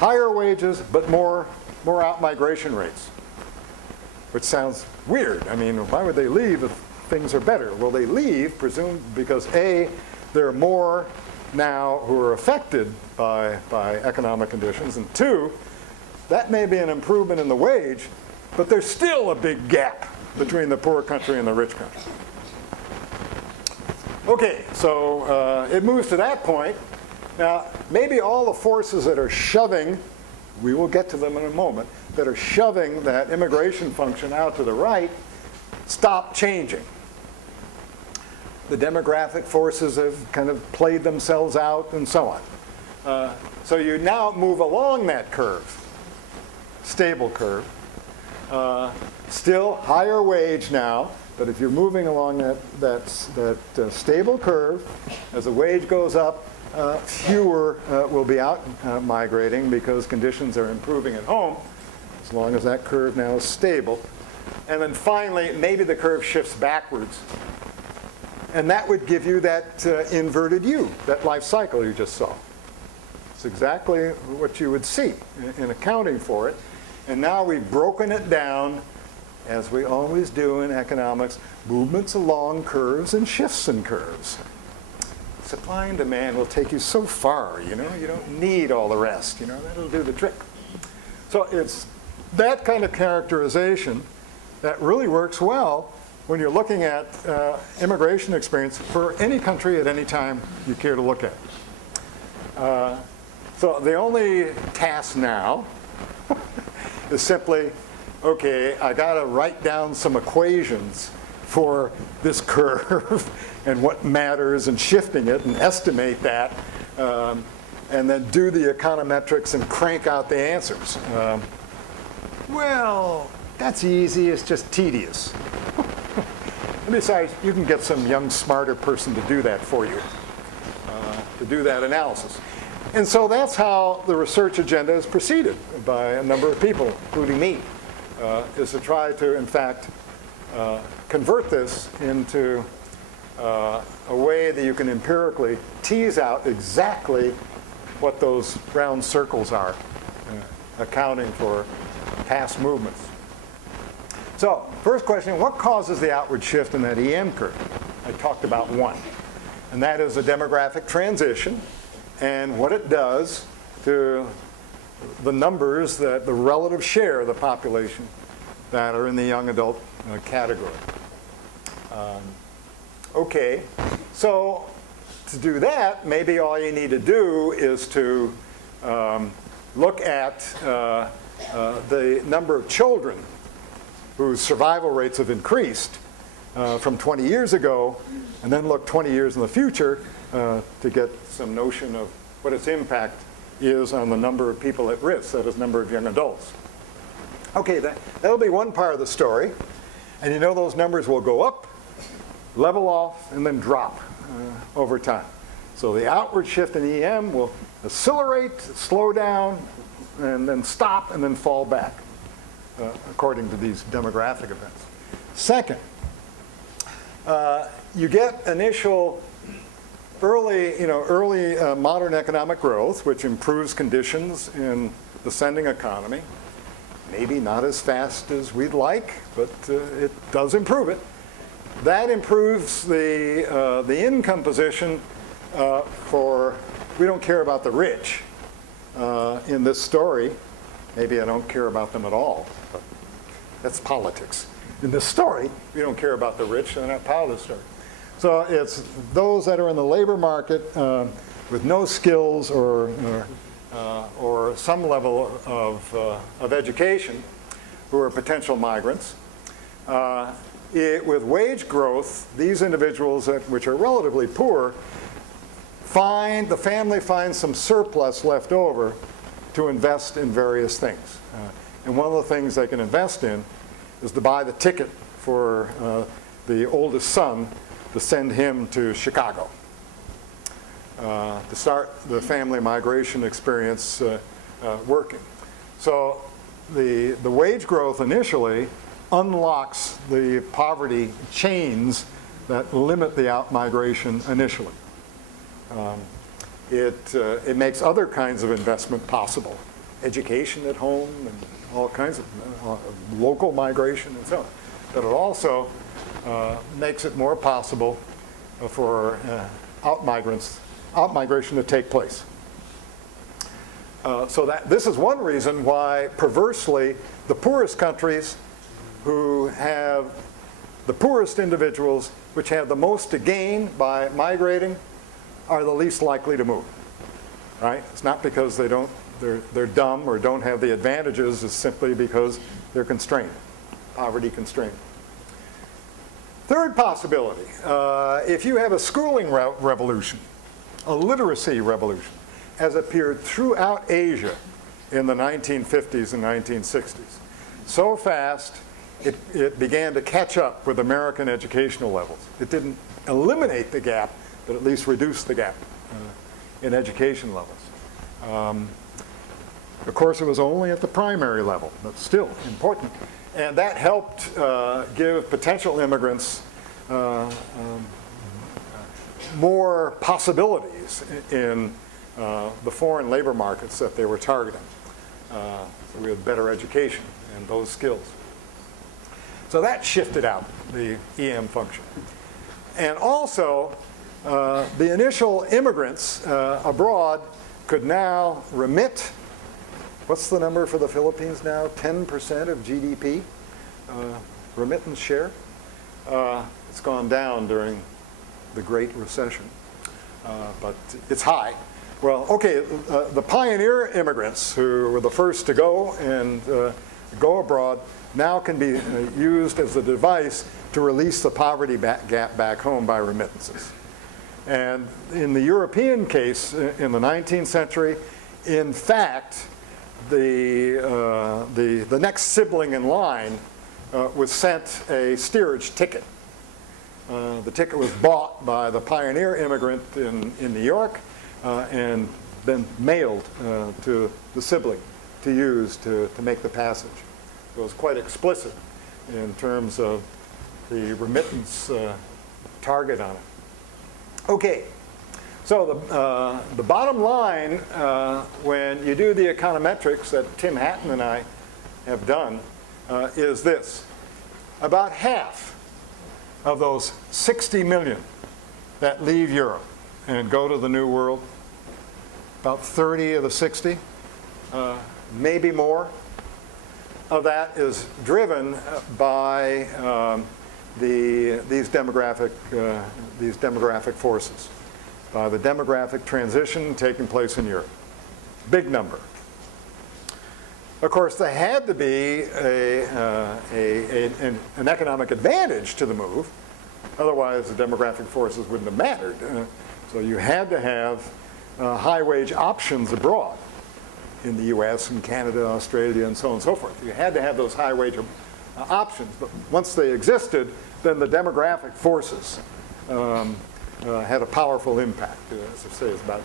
higher wages, but more out-migration rates, which sounds weird. I mean, why would they leave if things are better? Well, they leave, presumed because A, there are more now who are affected by economic conditions, and two, that may be an improvement in the wage, but there's still a big gap between the poor country and the rich country. Okay, so it moves to that point. Now, maybe all the forces that are shoving, we will get to them in a moment, that are shoving that immigration function out to the right, stop changing. The demographic forces have kind of played themselves out and so on. So you now move along that curve, stable curve. Still higher wage now, but if you're moving along that stable curve, as the wage goes up, fewer will be out migrating because conditions are improving at home, as long as that curve now is stable. And then finally, maybe the curve shifts backwards. And that would give you that inverted U, that life cycle you just saw. It's exactly what you would see in accounting for it. And now we've broken it down, as we always do in economics, movements along curves and shifts in curves. Supply and demand will take you so far, you know, you don't need all the rest, you know, that'll do the trick. So it's that kind of characterization that really works well when you're looking at immigration experience for any country at any time you care to look at. So the only task now is simply, okay, I got to write down some equations for this curve and what matters and shifting it and estimate that, and then do the econometrics and crank out the answers. Well, that's easy. It's just tedious. And besides, you can get some young, smarter person to do that for you, to do that analysis. And so that's how the research agenda is proceeded by a number of people, including me, is to try to, in fact, convert this into a way that you can empirically tease out exactly what those round circles are, accounting for past movements. So, first question, what causes the outward shift in that EM curve? I talked about one, and that is a demographic transition and what it does to the numbers, that the relative share of the population that are in the young adult category. Okay, so to do that, maybe all you need to do is to look at the number of children whose survival rates have increased from 20 years ago, and then look 20 years in the future to get some notion of what its impact is on the number of people at risk, that is, number of young adults. Okay, that'll be one part of the story. And you know those numbers will go up, level off, and then drop over time. So the outward shift in EM will accelerate, slow down, and then stop, and then fall back, according to these demographic events. Second, you get initial early modern economic growth, which improves conditions in the sending economy. Maybe not as fast as we'd like, but it does improve it. That improves the income position for, we don't care about the rich in this story. Maybe I don't care about them at all, but that's politics. In this story, we don't care about the rich, and not part of the story. So it's those that are in the labor market with no skills or some level of education who are potential migrants. With wage growth, these individuals which are relatively poor the family finds some surplus left over to invest in various things. And one of the things they can invest in is to buy the ticket for the oldest son to send him to Chicago, to start the family migration experience working. So the wage growth initially unlocks the poverty chains that limit the out-migration initially. It makes other kinds of investment possible. education at home and all kinds of local migration and so on. But it also makes it more possible for outmigration to take place. So this is one reason why, perversely, the poorest countries who have the poorest individuals, which have the most to gain by migrating, are the least likely to move. Right? It's not because they're dumb or don't have the advantages. It's simply because they're constrained, poverty constrained. Third possibility, if you have a schooling revolution, a literacy revolution, as appeared throughout Asia in the 1950s and 1960s, so fast it began to catch up with American educational levels. It didn't eliminate the gap, but at least reduce the gap in education levels. Of course, it was only at the primary level, but still important. And that helped give potential immigrants more possibilities in the foreign labor markets that they were targeting. So we had better education and those skills. So that shifted out the EM function. And also, the initial immigrants abroad could now remit. What's the number for the Philippines now? 10% of GDP remittance share. It's gone down during the Great Recession, but it's high. Well, okay, the pioneer immigrants who were the first to go and go abroad now can be used as a device to release the poverty gap back home by remittances. And in the European case, in the 19th century, in fact, the next sibling in line was sent a steerage ticket. The ticket was bought by the pioneer immigrant in New York and then mailed to the sibling to use to make the passage. It was quite explicit in terms of the remittance target on it. Okay, so the bottom line when you do the econometrics that Tim Hatton and I have done is this. About half of those 60 million that leave Europe and go to the New World, about 30 of the 60, maybe more, of that is driven by these demographic forces, by the demographic transition taking place in Europe. Big number. Of course, there had to be an economic advantage to the move. Otherwise, the demographic forces wouldn't have mattered. So you had to have high-wage options abroad in the US and Canada, Australia, and so on and so forth. You had to have those high-wage options. But once they existed, then the demographic forces had a powerful impact. As I say, it's about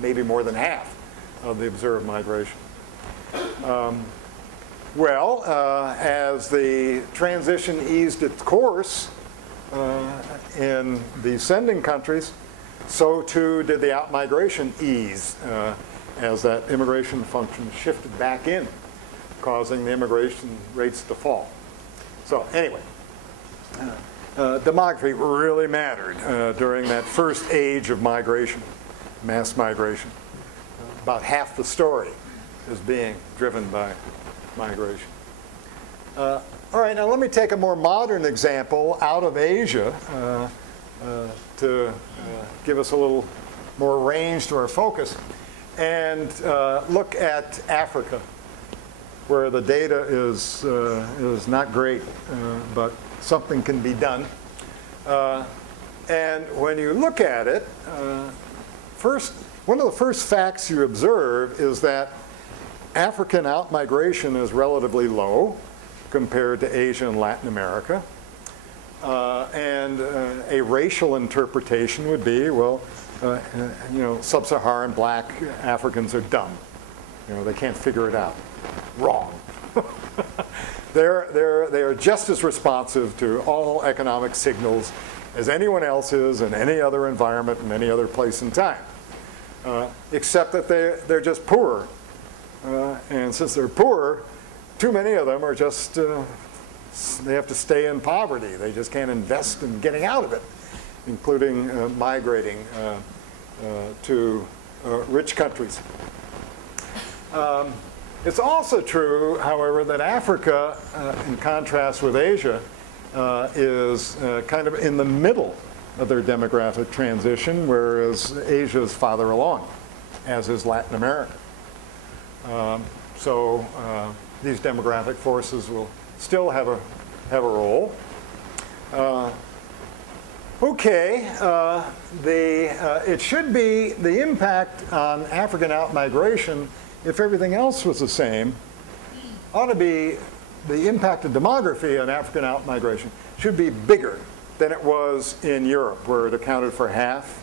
maybe more than half of the observed migration. As the transition eased its course in the sending countries, so too did the outmigration ease as that immigration function shifted back in, causing the immigration rates to fall. So anyway, demography really mattered during that first age of migration, mass migration. About half the story is being driven by migration. All right, now let me take a more modern example out of Asia to give us a little more range to our focus, and look at Africa, where the data is not great, but something can be done. And when you look at it, one of the first facts you observe is that African outmigration is relatively low compared to Asia and Latin America. And a racial interpretation would be, well, sub-Saharan black Africans are dumb. They can't figure it out. Wrong. They are just as responsive to all economic signals as anyone else is in any other environment in any other place and time, except that they're just poorer And since they're poor, too many of them are just, they have to stay in poverty. They just can't invest in getting out of it, including migrating to rich countries. It's also true, however, that Africa, in contrast with Asia, is kind of in the middle of their demographic transition, whereas Asia is farther along, as is Latin America. So these demographic forces will still have a role. It should be the impact on African outmigration, if everything else was the same, ought to be the impact of demography on African outmigration should be bigger than it was in Europe, where it accounted for half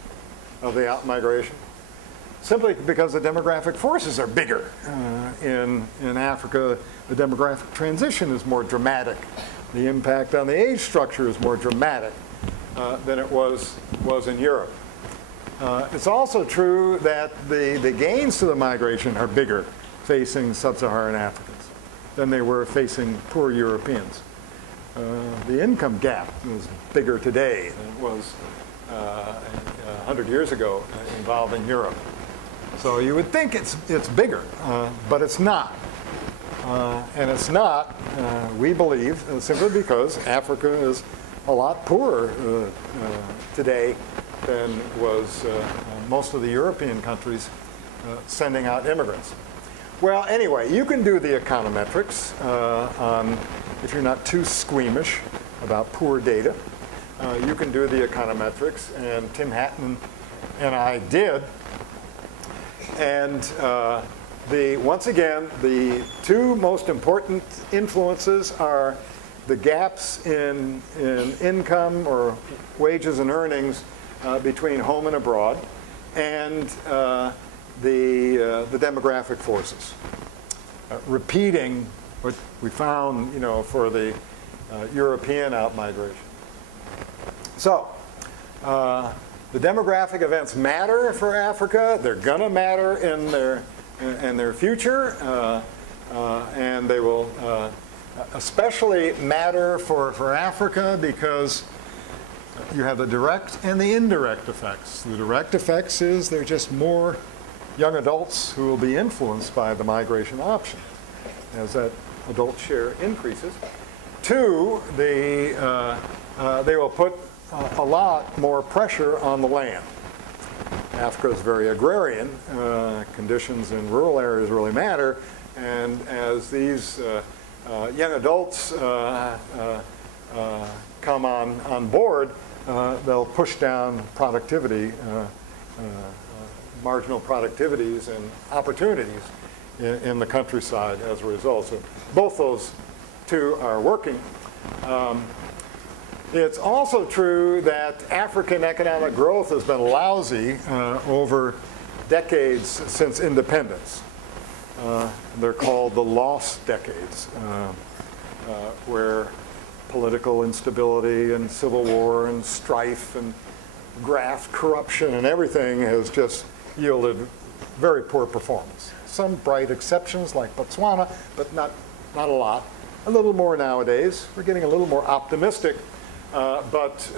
of the outmigration, simply because the demographic forces are bigger. In Africa, the demographic transition is more dramatic. The impact on the age structure is more dramatic than it was in Europe. It's also true that the gains to the migration are bigger facing sub-Saharan Africans than they were facing poor Europeans. The income gap is bigger today than it was 100 years ago involving Europe. So you would think it's bigger, but it's not. And it's not, we believe, simply because Africa is a lot poorer today than was most of the European countries sending out immigrants. Well, anyway, you can do the econometrics if you're not too squeamish about poor data. You can do the econometrics, and Tim Hatton and I did. And once again, the two most important influences are the gaps in income or wages and earnings between home and abroad, and the demographic forces. Repeating what we found, for the European outmigration. So, the demographic events matter for Africa. They're going to matter in their future, and they will especially matter for Africa because you have the direct and the indirect effects. The direct effects is there are just more young adults who will be influenced by the migration option as that adult share increases. Two, they will put a lot more pressure on the land. Africa is very agrarian. Conditions in rural areas really matter. And as these young adults come on board, they'll push down productivity, marginal productivities and opportunities in the countryside as a result. So both those two are working. It's also true that African economic growth has been lousy over decades since independence. They're called the lost decades, where political instability and civil war and strife and graft corruption and everything has just yielded very poor performance. Some bright exceptions like Botswana, but not a lot. A little more nowadays. We're getting a little more optimistic. But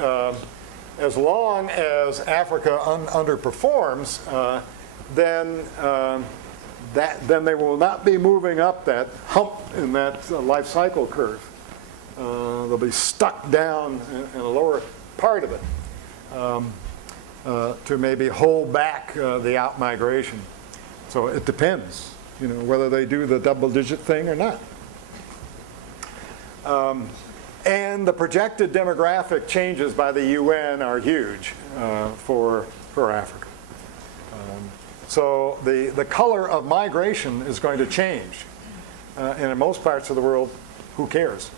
as long as Africa underperforms, then they will not be moving up that hump in that life cycle curve. They'll be stuck down in a lower part of it to maybe hold back the outmigration. So it depends, whether they do the double-digit thing or not. And the projected demographic changes by the UN are huge for Africa. So the color of migration is going to change. And in most parts of the world, who cares?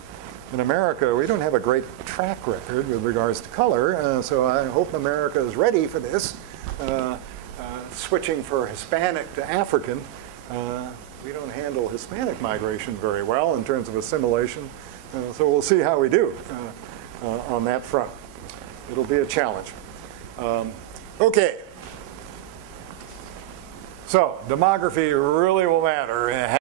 In America, we don't have a great track record with regards to color, so I hope America is ready for this. Switching for Hispanic to African, we don't handle Hispanic migration very well in terms of assimilation. So we'll see how we do on that front. It'll be a challenge. Okay. So demography really will matter